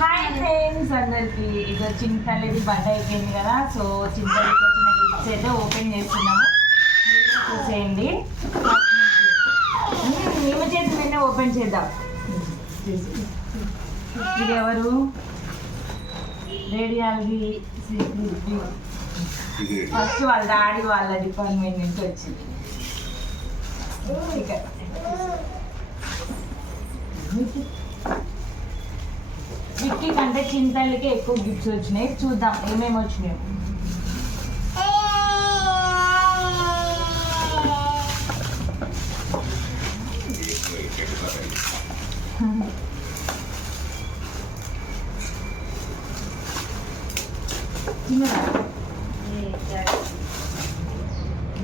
Hi friends అందరికి ఇది చింతల్లిది birthday అయిపోయింది కదా సో చింతల్లికి వచ్చిన గిఫ్ట్స్ అయితే ఓపెన్ చేస్తున్నాము. మీరు చూసేయండి. మేము చేతి నిన్నే ఓపెన్ చేద్దాం. ఇది ఎవరు రేడియాలజీ ఫస్ట్ వాళ్ళ డాడీ వాళ్ళ డిపార్ట్మెంట్ నుంచి వచ్చింది. ఇక్కడ. విక్కీ కంటే చింతలకి ఎక్కువ గిఫ్ట్స్ వచ్చినాయి చూద్దాం ఏమేమి వచ్చినాయి చిన్నదా?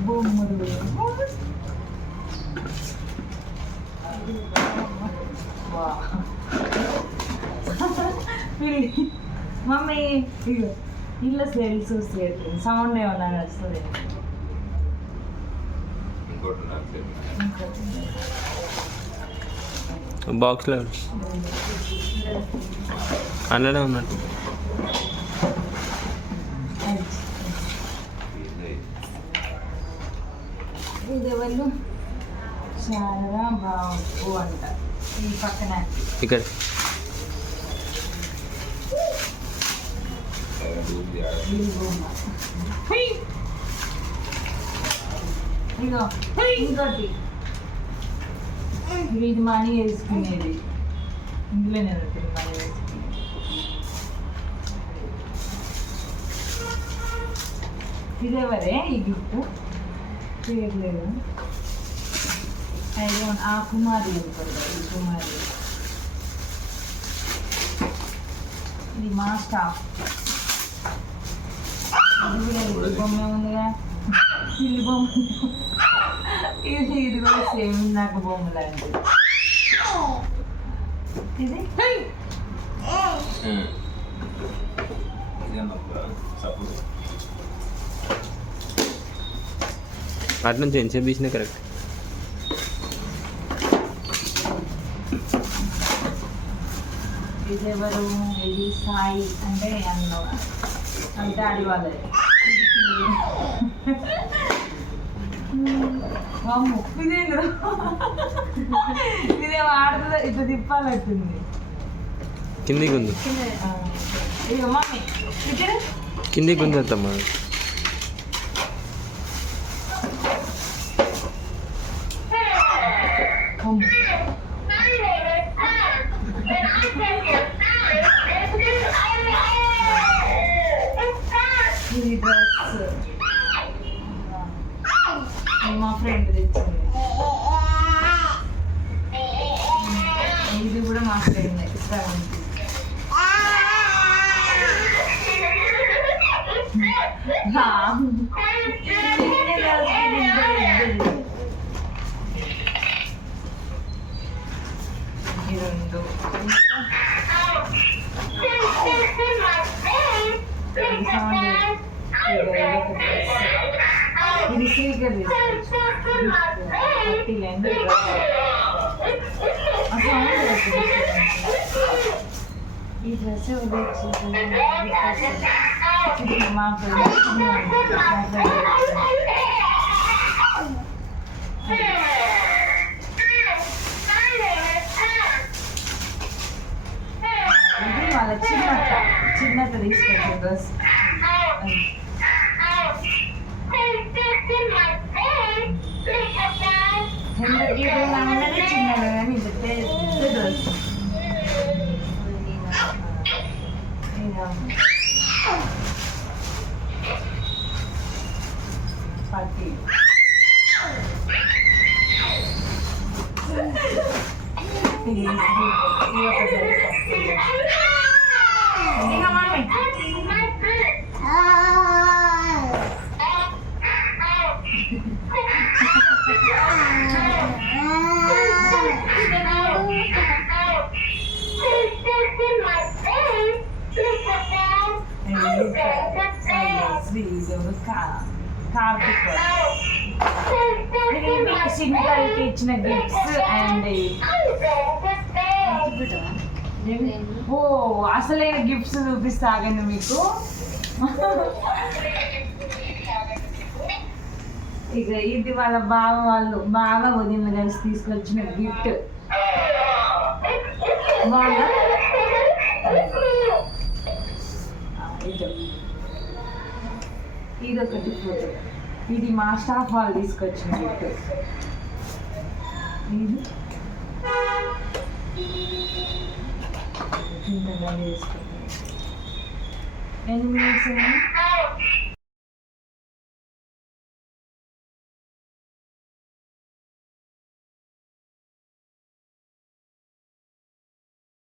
బొమ్మలు వావ్. పిల్లి. మమ్మీ ఇగో ఇళ్ళ సెల్స్ సౌండ్ ఏమన్నా వస్తుంది. బాక్స్లో అందులోనే ఉన్నట్టు ఇది ఎవరు శారదా బాబు అంట. ఈ పక్కన. ఇక్కడ. ఇంకోటి ఇవి ఇది మనీ వేసుకునేది ఇందులోనే ఉంటుంది మనీ వేసుకునేది ఇది ఎవరే ఈ గిఫ్ట్ పేరు లేదు ఐ డోంట్ ఆ కుమారి అనుకుంటా ఈ కుమారి ఇది మా స్టాఫ్ ఇల్లు బొమ్మ ఇది ఇది కూడా సేమ్ నాకు బొమ్మ లాంటిది ఇది అటు నుంచి ఎంతసేపు తీసినా కరెక్ట్ ఇది ఎవరు? ఇది సాయి అంటే అంటే ఆడి వాళ్ళది వామ్ము, ఇదేంద్రా ఇదే ఆడుతుంది ఇట్లా తిప్పాలట్టుంది కిందికి ఉంది. మమ్మీ. కిందికి ఉంది అత్తమ్మ insan bir yere bakabiliriz. Birisiyle bir hakkıyla bir Aslında ne yapıyorsun? İdresi öyle çizim, birkaç Çünkü zaman böyle sanıyorum. Çıkmata, çıkmata da iş yapıyoruz. తీసుకొచ్చిన డ్రెస్ ఇది నన్నది చిన్నగా కానీ ఇది పెద్ద ఇది ఇది ఒక డ్రెస్ ఇంకా మమ్మీ శ్రీ దేవుడు కా కార్తిక్ ఇది సింగల్కి ఇచ్చిన గిఫ్ట్స్ అండ్ ఓ అసలైన గిఫ్ట్స్ చూపిస్తాగండి మీకు. ఇక ఇది వాళ్ళ బావ వాళ్ళు బాగా వదిన కలిసి తీసుకొచ్చిన గిఫ్ట్ బాగుందా ఇది ఇది ఒకటి ఫోటో ఇది మా స్టాఫ్ వాళ్ళు తీసుకొచ్చిన గిఫ్ట్ ఇది. ఇంతగా చేసుకుంటాం ఎన్ని మినిట్స్